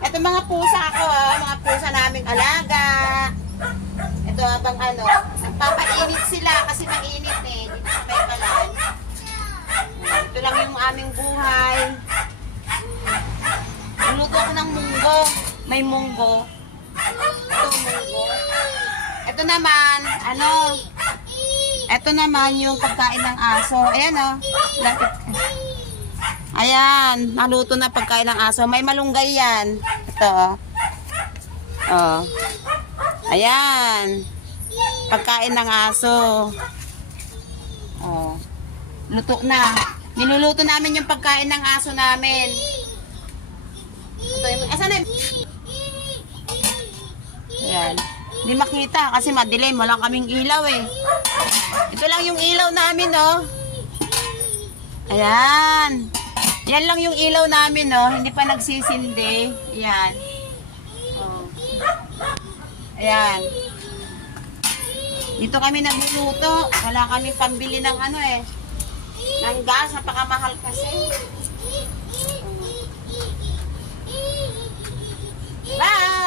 Ito mga pusa ko, mga pusa naming alaga. Ito habang nagpapainit sila kasi mainit dito sa Paypalan. Ito lang yung aming buhay. Luto ko ng munggo. May munggo. Ito munggo. Ito naman, ito naman yung pagkain ng aso. Ayan Ayan, naluto na pagkain ng aso. May malunggay yan. Ito Ayan. Pagkain ng aso. Luto na. Niluluto namin yung pagkain ng aso namin. Ito yung, asan na? Ayan. Hindi makita kasi madilim. Wala kaming ilaw eh. Ito lang yung ilaw namin Ayan. Yan lang yung ilaw namin Hindi pa nagsisindi. Ayan. Ayan. Dito kami nagluluto. Wala kami pambili ng ng gas. Napakamahal kasi. Bye!